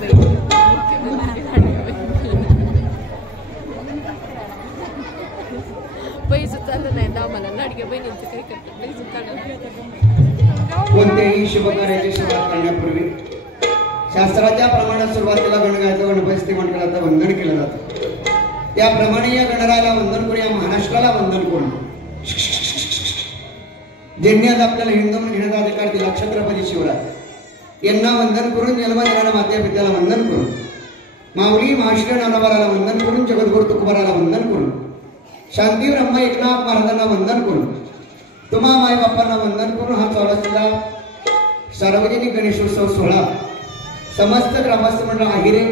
पैसे चाललं नाही आम्हाला लाडक्या बहिणींचं काही करतात पैसे चाललं. कोणत्याही शुभ कार्याची सुरुवात करण्यापूर्वी शास्त्राच्या प्रमाणात सुरुवातीला गणगायचं गणपती मंडळाचं वंदन केलं जातं. त्याप्रमाणे या गणरायाला वंदन करून, या महाराष्ट्राला वंदन करून, ज्यांनी आज आपल्याला हिंदू म्हणून घेण्याचा अधिकार दिला, छत्रपती शिवराज यांना वंदन करून, जन्म देणाऱ्या माता पित्याला वंदन करून, माऊली महाश्री नानाबाराला वंदन करून, जगद्गुरु तुकोबाराला वंदन करून, शांती ब्रह्म एकनाथ महाराजांना वंदन करून, तुम्हा माय बापांना वंदन करून हा 14 सार्वजनिक गणेशोत्सव सोहळा समस्त ग्रामस्थ मंडळ आहिरे,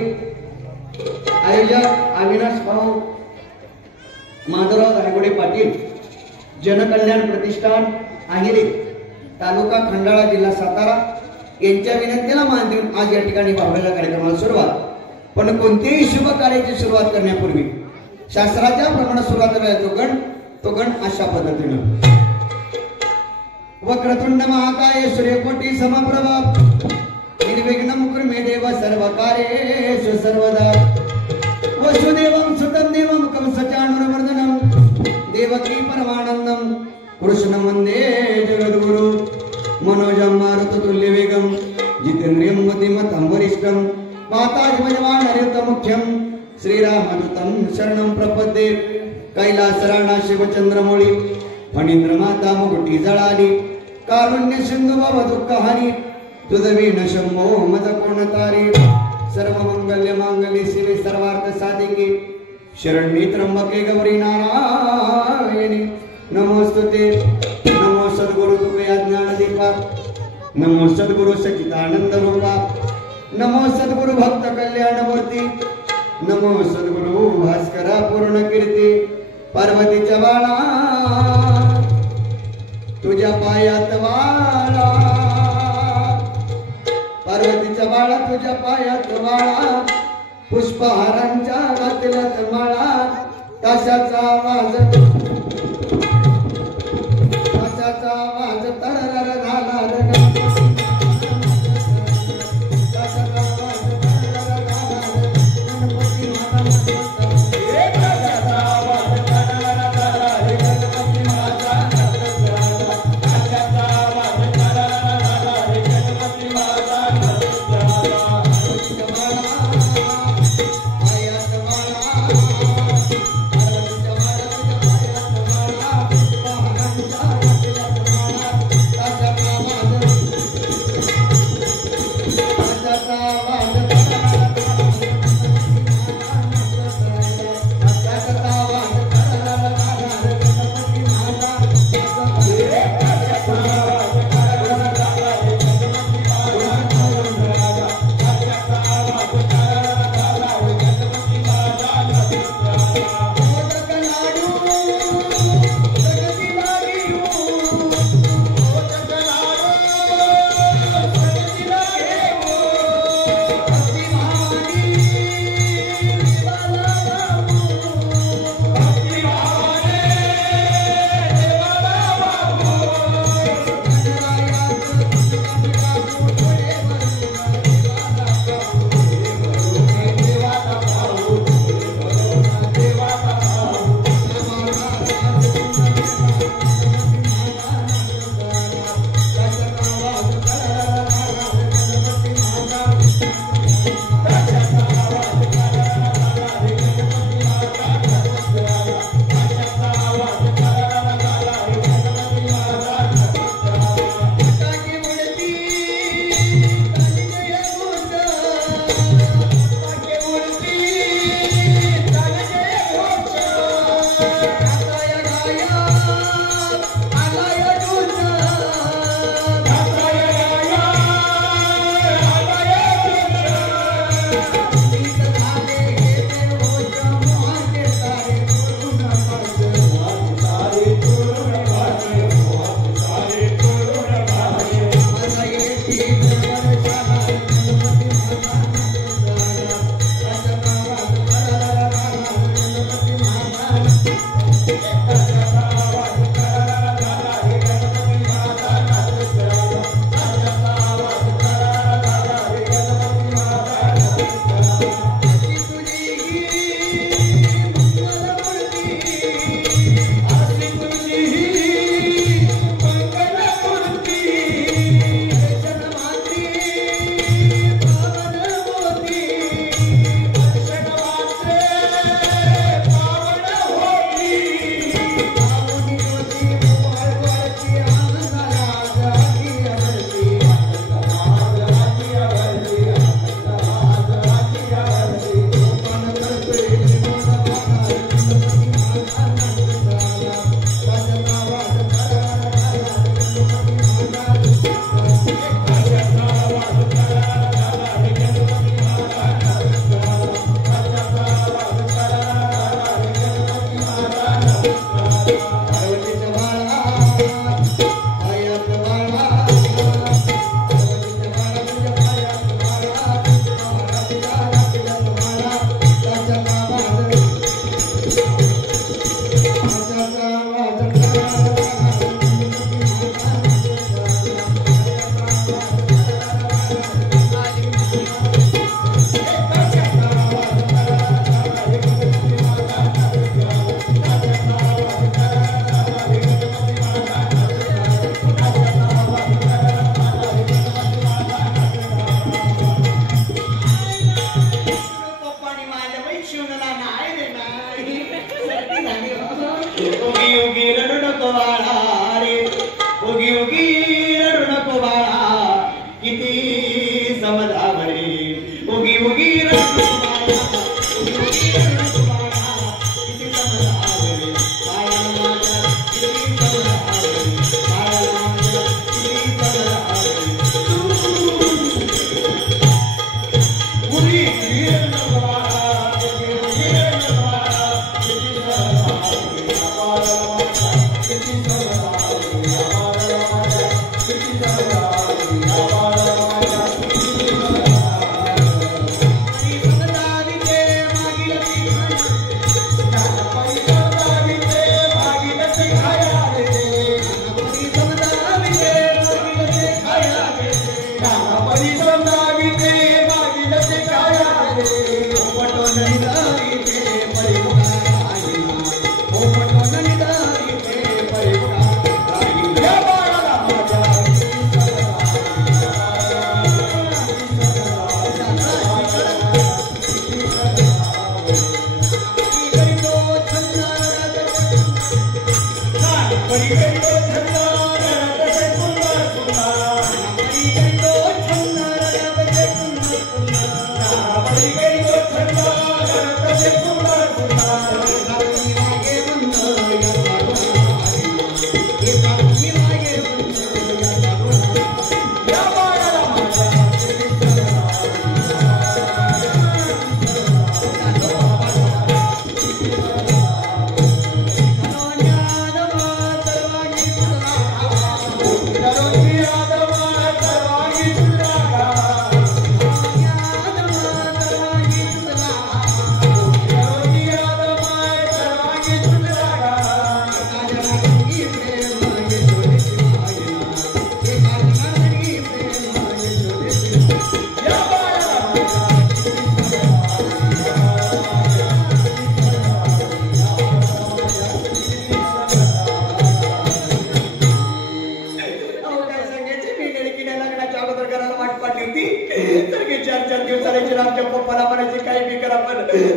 आयोजक अविनाश भाऊ माधवराव धायगुडे पाटील, जनकल्याण प्रतिष्ठान आहिरे, तालुका खंडाळा, जिल्हा सातारा यांच्या विनंतीला मान देऊन आज या ठिकाणी बाहुलेल्या कार्यक्रमाला सुरुवात. पण कोणत्याही शुभ कार्याची सुरुवात करण्यापूर्वी शास्त्राच्या प्रमाणात सुरुवात करायचा तो गण अशा पद्धतीनं वक्रतुंड महाकाय सूर्यकोटी समप्रभा निर्विघ्नं कुर्मे देव सर्वकार्येषु सर्वदा वसुदेवं सुतं देवं कंसचाणूरमर्दनं देवकी परमानन्दं कृष्णं वन्दे जगद्गुरु मनोजं मारुततुल्यवेगं जितेन्द्रियं बुद्धिमतं वरिष्ठं माताजमजमानर्यतमुख्यं श्रीरामदूतं शरणं प्रपद्ये. कैलासराणा शिवचंद्रमौळी फणींद्रमाता मुकुटी जळाली, कारुण्य सिंधू भव दुःखहारी, तुझवीन शंभो मज कोण तारी. सर्व मंगल्य मांगल्ये शिवे सर्वार्थ साधिके, शरण्ये त्र्यंबके गौरी नारायणी नमोस्तुते. नमो सद्गुरु तुभ्या ज्ञानदीपा, नमो सद्गुरु सच्चिदानंद रूपा, नमो सद्गुरु भक्त कल्याणमूर्ती, नमो सद्गुरु भास्करा पूर्ण कीर्ती. पार्वतीच्या बाळा तुझ्या पायात वाळा, पार्वतीच्या बाळा तुझ्या पायात वाळा, पुष्पहारांच्या घातल्यात माळा. ताशाचा आवाज तरर झाला रे.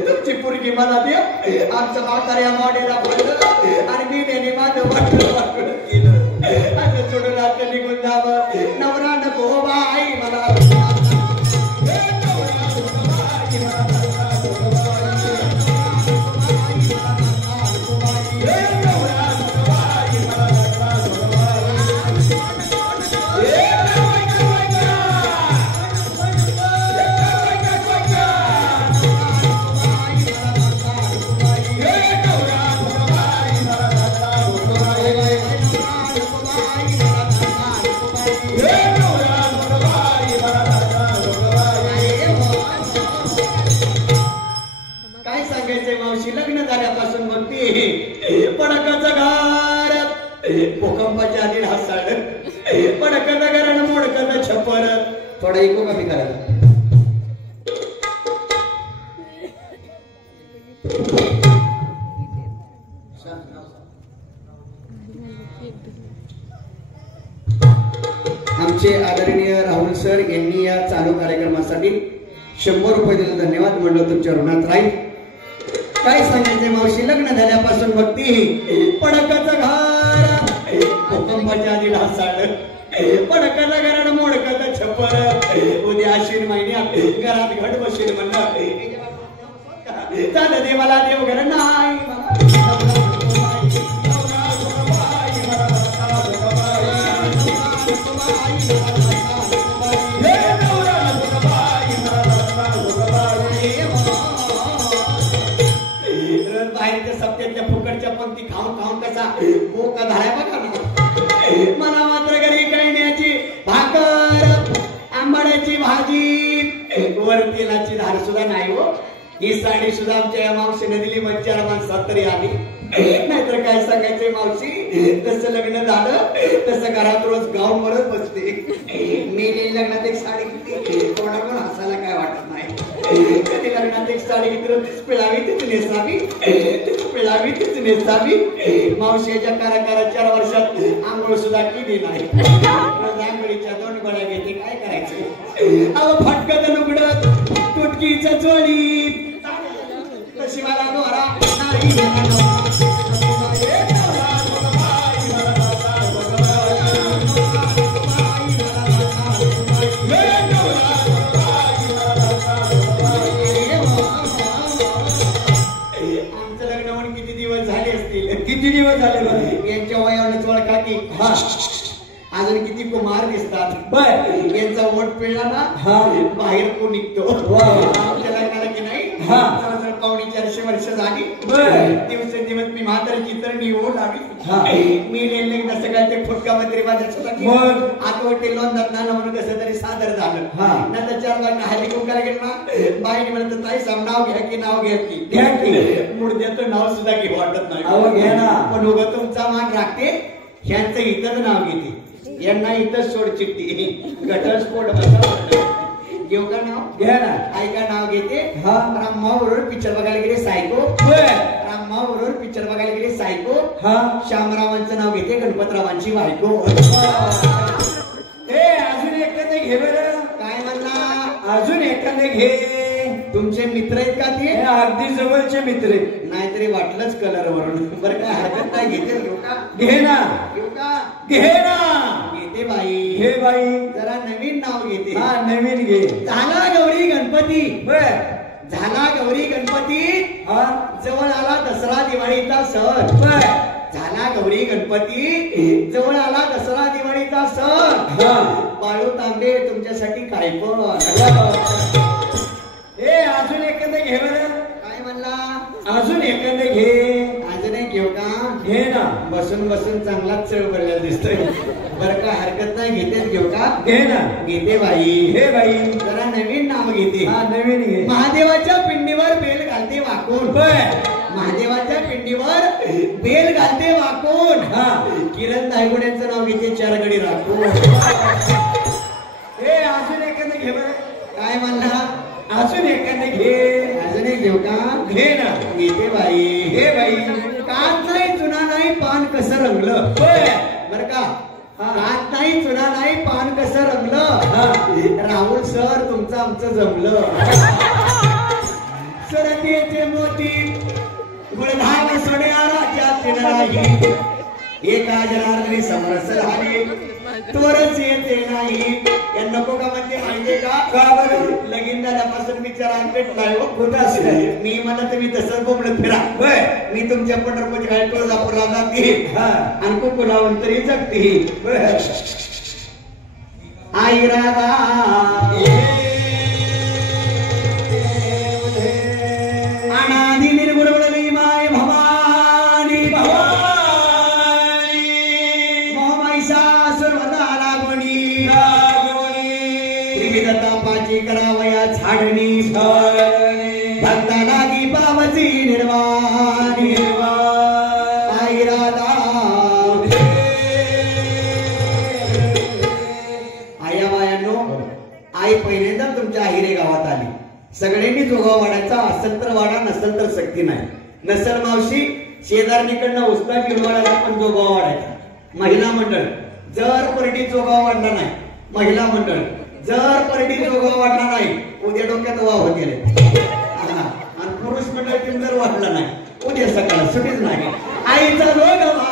तुमची पोरगी मला दे आमचं म्हाताऱ्या मॉडेलला बोललं आणि मी नेहमी माझं वाटलं केलं असं सोडून आता निघून जावं नवरा नको बाई मला लग्न झाल्यापासून म्हणते पडकाचं घर भूकंपाच्या आधी हसाड पडकाचं घर आणि मोडकाचं छप्पर थोडा इको कमी करायला आमचे आदरणीय राहुल सर यांनी या चालू कार्यक्रमासाठी 100 रुपये दिले धन्यवाद म्हणलं तुमच्या ऋणात राहील काय सांगायचे मावशी लग्न झाल्यापासून बघती पडकाचं घर भूकंपाच्या आधी ढासाळ पडकाचं घर आणि मोडकाचं छप्पर उद्या आश्विन महिन्यात घरात घट बसेल म्हणलं चाल दे मला देव घर नाही बाहेरच्या सप्त्याच्या फुकटच्या पंक्ती खाऊन खाऊन कसा बोका धाया बघा ना मला मात्र घरी कळण्याची भाकर आंबाड्याची भाजी वर तेलाची धार सुद्धा नाही हो ही साडी सुद्धा आमच्या या मावशीने दिली मच्छर माणसात तरी आली नाहीतर काय सांगायचंय मावशी तसं लग्न झालं तसं घरात रोज गाव मरत बसते मी लग्नात एक साडी घेतली कोणा कोण हसायला काय वाटत नाही कधी लग्नात एक साडी घेतली तीच पिळावी तीच नेसावी तीच पिळावी तीच नेसावी मावशीच्या काराकारा 4 वर्षात आंघोळ सुद्धा केली नाही आंघोळीच्या 2 गोळ्या घेते काय करायचं अहो फटकत नुगडत तुटकीच्या चोळी तशी मला दोरा नाही अजून किती कुमार दिसतात बर यांचा वोट पिळला ना बाहेर कोण निघतो आमच्या लग्नाला की नाही जवळजवळ 450 वर्ष झाली दिवसेंदिवस मी म्हातारीची तर निवड लागली मी नेले कसं काय ते फुटका मंत्री माझ्या आतवटे लोंदात ना म्हणून कसं तरी सादर झालं नंतर 4 लग्न हल्ली कुंकाला गेलं ना बाईने म्हणत ताई साम नाव घ्या की नाव घ्या की मुडद्याचं नाव सुद्धा घेऊ वाटत नाही पण उगा तुमचा मान राखते ह्यांचं इथंच नाव घेते यांना इथं सोड चिठ्ठी घटस्फोट घेऊ का नाव घ्या ना ऐका नाव घेते रामभाऊ बरोबर पिक्चर बघायला गेले सायको रामभाऊ बरोबर पिक्चर बघायला गेले सायको श्यामरावांचं नाव घेते गणपतरावांची बायको अजून एखादे घे बरं काय म्हणला अजून एखादे घे तुमचे मित्र आहेत का ते अगदी जवळचे मित्र नाहीतरी वाटलंच कलर वरून बरं काय हरकत नाही घेते घेऊ का घे ना घेऊ का घे ना घेते बाई घे बाई जरा नवीन नाव घेते नवीन घे झाला गौरी गणपती बर झाला गौरी गणपती जवळ आला दसरा दिवाळीचा सण बर झाला गौरी गणपती जवळ आला दसरा दिवाळीचा सण बाळू तांबे तुमच्यासाठी काय पण अजून एखादं घे बरं काय म्हणला अजून एखादं घे अजून एक घेऊ का घे ना बसून बसून चांगलाच चढ पडलेला दिसतोय बरं का हरकत नाही घेतेच घेऊ का घे ना घेते बाई घे बाई जरा नवीन नाव घेते नवीन घे महादेवाच्या पिंडीवर बेल घालते वाकून महादेवाच्या पिंडीवर बेल घालते वाकून किरण दायगुड्यांचं नाव घेते 4 गडी राखून अजून एखादं घे बरं काय म्हणला अजून एखादे घे अजून एक घेऊ का घे ना घेते बाई घे बाई कात नाही चुना नाही पान कसं रंगलं बर का कात नाही चुना नाही पान कसं रंगलं राहुल सर तुमचं आमचं जमलं सरतेचे मोती गुळधाम सोन्या राज्यातील राही एका जनार्दनी समरस झाले तोरच येते नाही या नको का म्हणते माहितीये का बरं लगीन झाल्यापासून विचार आणपेटलाय हो कुठं असेल मी म्हणत मी तसंच बोबडत फिरा मी तुमच्या पंढरपूरच्या काही तुळजापूरला जाते आणि कुकू लावून तरी जगते आई राधा अनादि निर्गुण बनली माय भवानी तापाची करावया झाडणी भक्ताला की पावची निर्वाणी आई राधा आया बायांनो आई पहिल्यांदा तुमच्या आहिरे गावात आली सगळ्यांनी जोगा वाढायचा असेल तर वाडा नसेल तर सक्ती नाही नसल मावशी शेजारणीकडनं उस्ता गिरवाड्याला पण जोगा वाढायचा महिला मंडळ जर परडी जोगा वाढला नाही महिला मंडळ जर परडी जोगा वाढला नाही उद्या डोक्यात वाव गेले आणि पुरुष मंडळ जर वाढला नाही उद्या सकाळ सुटीच नाही आईचा जोगवा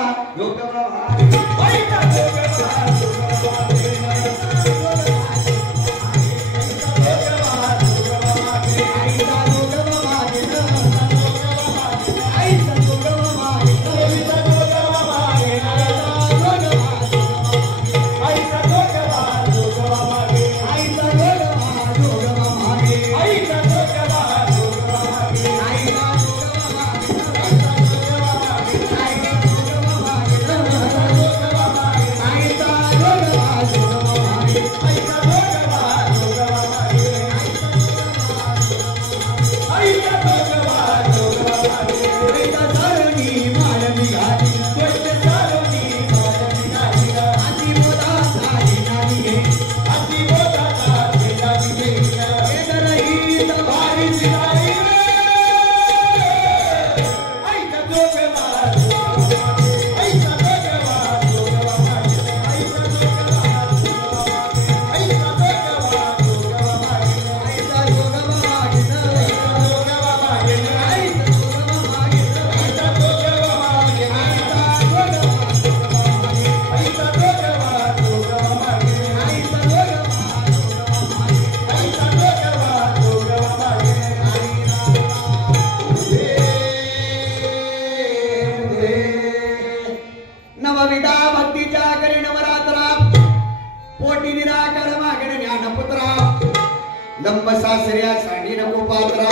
सांडी नको पात्रा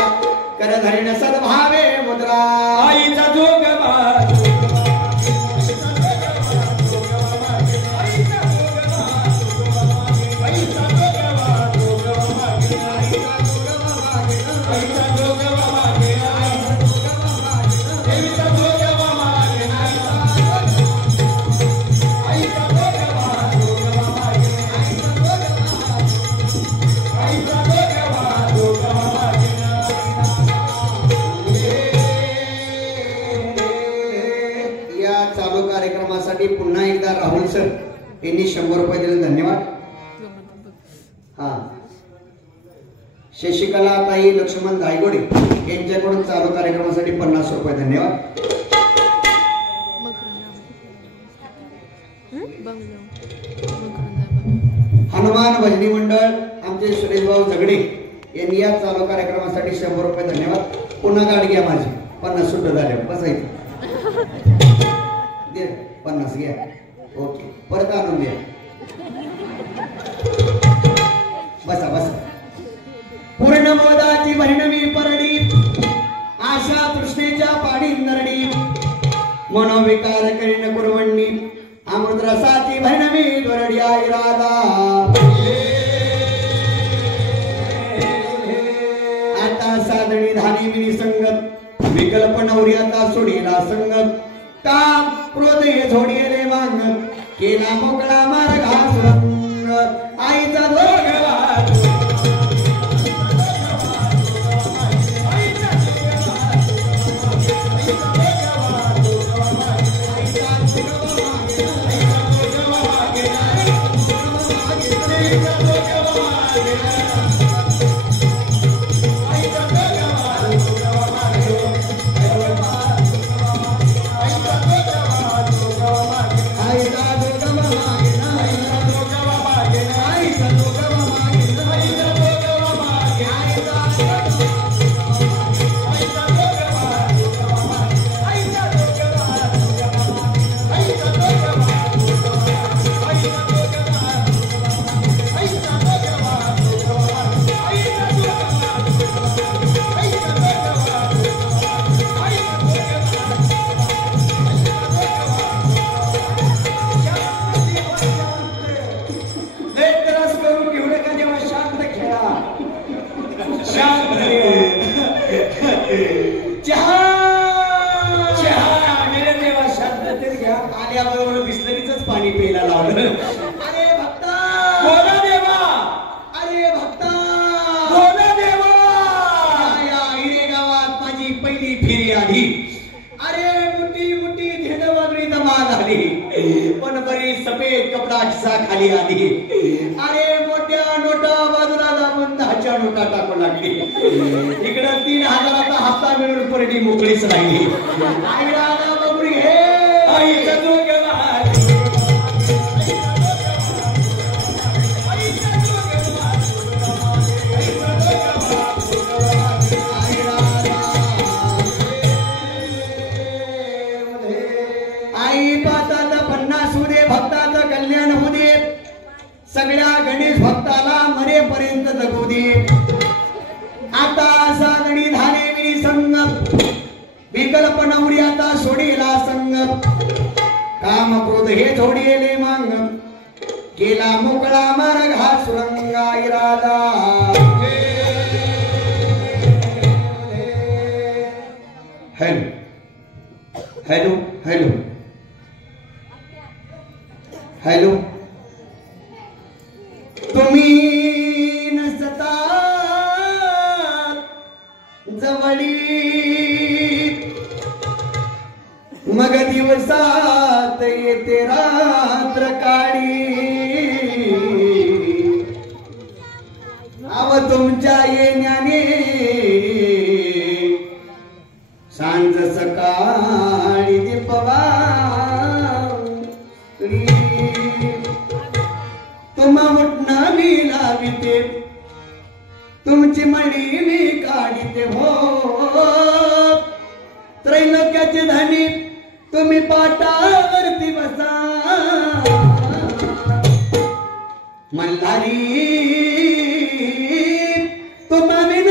कर धरीण सद्भावे मुद्रा आईचा जोगवा पुन्हा एकदा राहुल सर यांनी 100 रुपये दिले धन्यवाद. हा शशिकला ताई लक्ष्मण धायगोडे यांच्याकडून चालू कार्यक्रमासाठी 50 रुपये धन्यवाद. हनुमान भजनी मंडळ आमचे सुरेश भाऊ झगडे यांनी या चालू कार्यक्रमासाठी 100 रुपये धन्यवाद. पुन्हा गाडी घ्या माझी 50 सुट्ट झाले बसायचं 50 घ्या. ओके परत आणून द्या. बसा बसा. पूर्ण मोदाची बहिणवी परडी आशा तृष्णेच्या पाणी नरडी मनोविकार करीन कुरवंडी अमृत रसाची बहिणवी दोरड्या इरादा आता साधणी धानी मिनी संगत विकल्प नवरी आता सोडीला संगत काम क्रोध हे झोडीले मांग केला मोकळा मार्ग घासुरंग आईचा दोघवा पाणी प्यायला लावलं. अरे भक्ता बोला देवा अरे भक्ता बोला देवा या हिरे गावात माझी पहिली फेरी आली. अरे मुठी मुठी धेडवागडी जमा झाली पण बरी सफेद कपडा खिसा खाली आली. अरे मोठ्या नोटा बाजूला दाबून 10च्या नोटा टाकू लागली. इकडं 3000चा हप्ता मिळून परडी मोकळीच राहिली. आईला बघून घे आईचा जोगवा सगळ्या गणेश भक्ताला मरेपर्यंत जगू दे. आता साधणी धाने मी संग विकल्प नवरी आता सोडीला संग काम क्रोध हे झोडीले मांग केला मोकळा मार्ग हा सुरंगा इरादा. हॅलो हॅलो हॅलो हॅलो तुम्ही नसता जवळी मग दिवसात येते रात्र काळी. अव तुमच्या येण्याने सांज सकाळी दीपवा तुम्हा उठणं मी लाविते तुमची मणी मी काढिते हो. त्रैलोक्याचे धनी तुम्ही पाटावरती बसा मल्हारी तुम्हा विन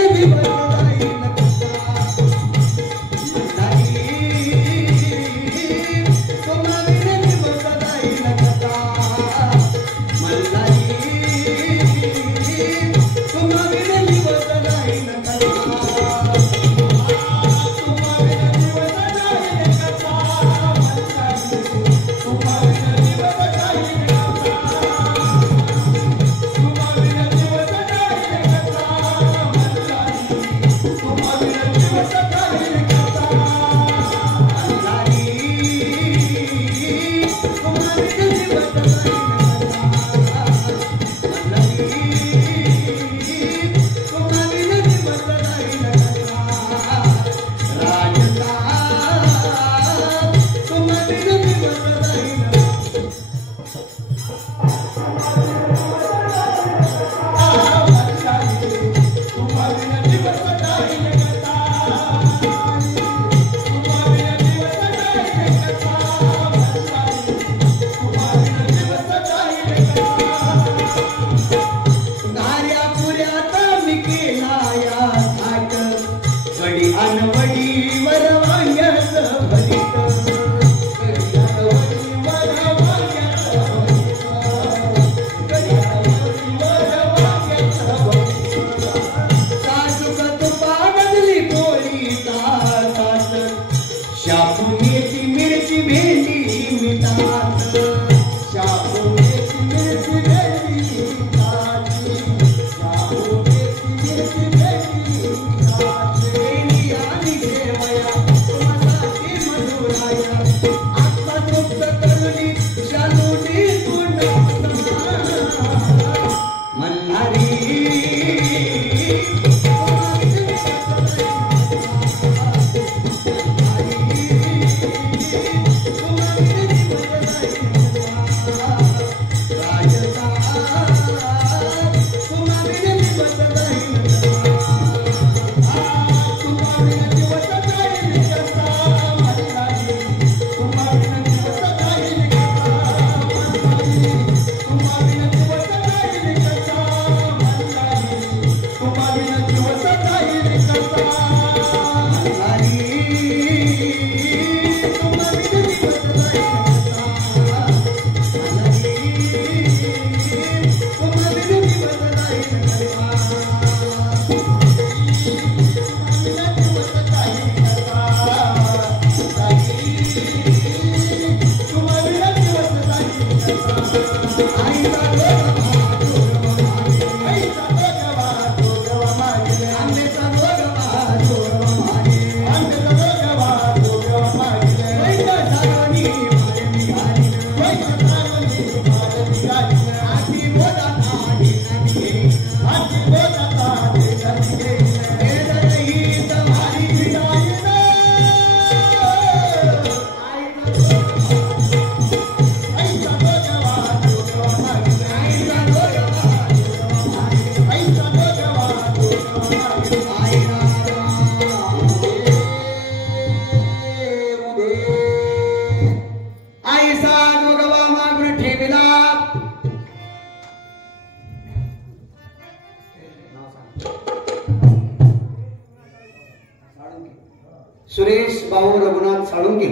सुरेश भाऊ रघुनाथ साळुंके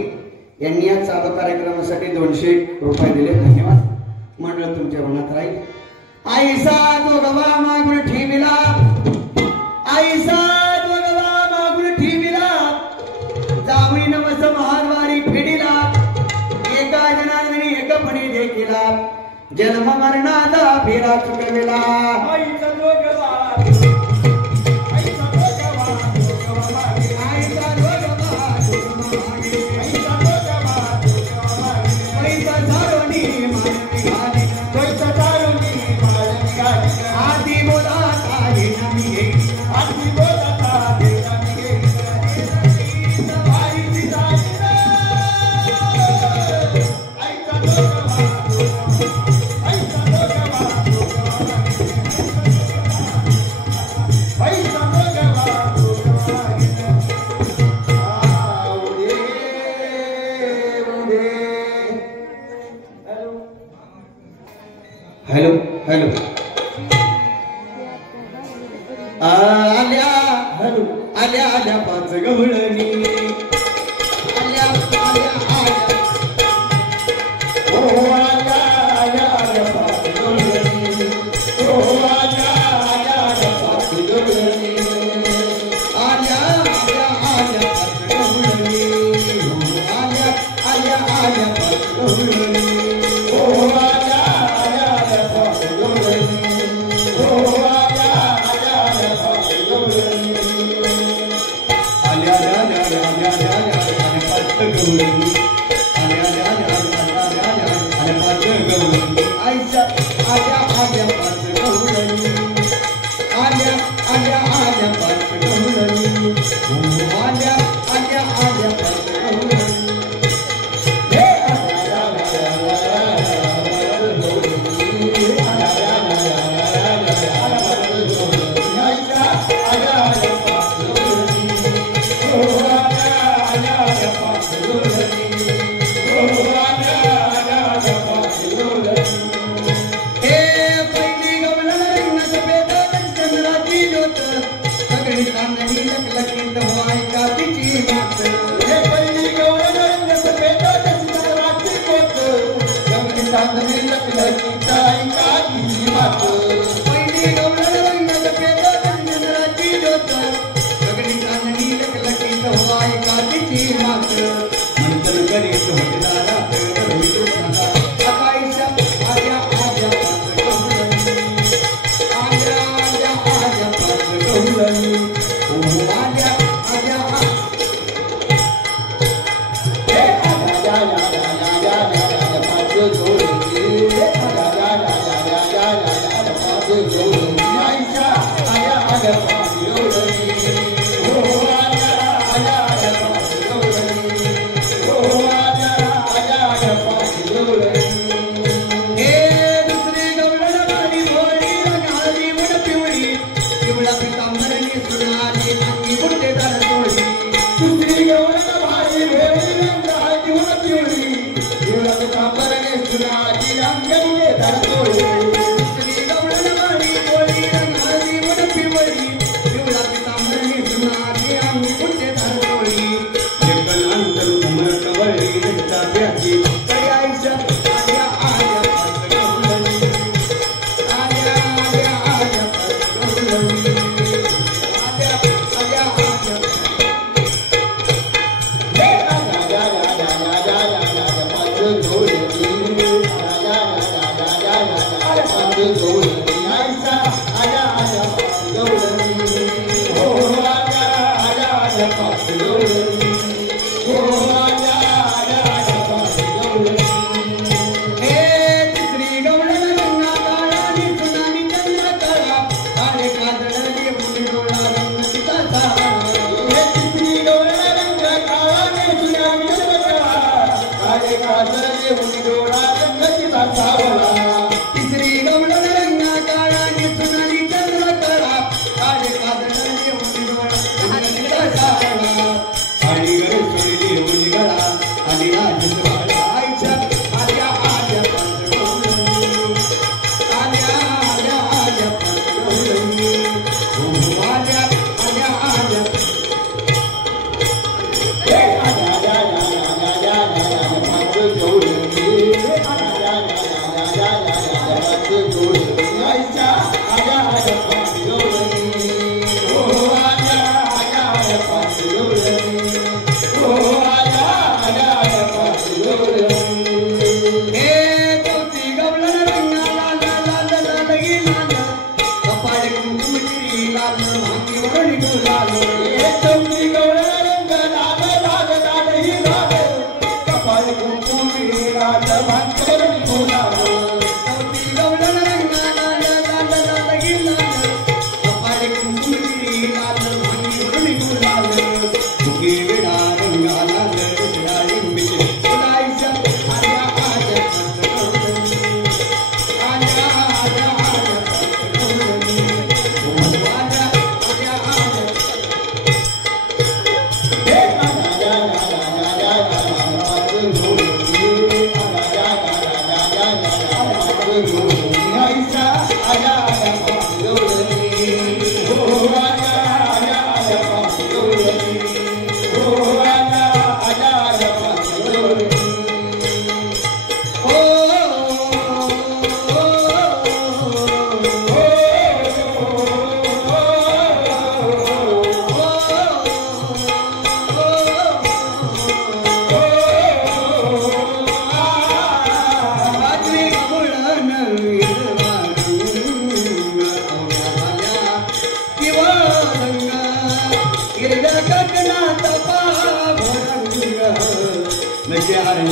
यांनी या चालू कार्यक्रमासाठी 200 रुपये दिले. धन्यवाद. मंडळ तुमच्या मनात राहील. आईसा दोघवा मागून ठेविला, आईसा दोघवा मागून ठेविला, जावई नवस महाद्वारी फेडिला, एका जनार्दनी एकपणी देखिला, जन्म मरणाचा फेरा चुकविला. आईचा दोघवा हॅलो हॅलो आल्या हॅलो आल्या आल्या पाच गवळणी आल्या आल्या आल्या ओ आल्या आल्या आल्या पाच गवळणी ओ आल्या आल्या आल्या पाच गवळणी आल्या आल्या आल्या पाच गवळणी आल्या आल्या आल्या पाच गवळणी ओ गवळणी गुलाल चौकी गवळण रंग लाल लाल लाल ही लाल कपाळ कुंकुम राज भांकर गुलाल चौकी गवळण रंग लाल लाल लाल ही लाल कपाळ कुंकुम लाल भांगरुणी गुलाल मुगे विडा रंगाला लढला लिंबीचे फुलायचा आजा आजा आजा आजा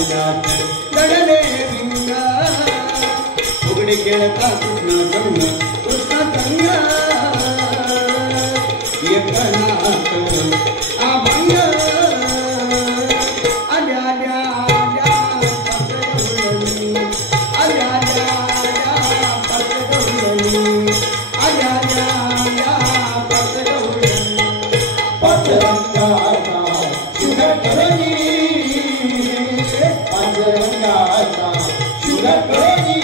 लढले भिंगा फुगडी खेळता कृष्ण संग कृष्ण संग एकनाथ अभंग आल्या आल्या आल्या आल्या आल्या आल्या आल्या आल्या आल्या पतरंगाचा शुभकरणी पतरंगाचा शुभकरणी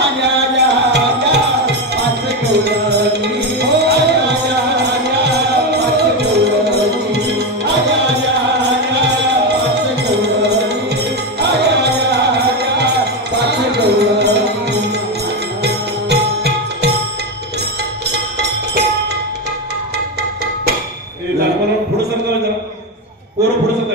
आल्या आल्या आल्या पाचगौरणी आल्या आल्या आल्या पाचगौरणी आल्या आल्या आल्या पाचगौरणी आल्या आल्या आल्या पाचगौरणी पुढे सरका जरा पोरं पुढे सरका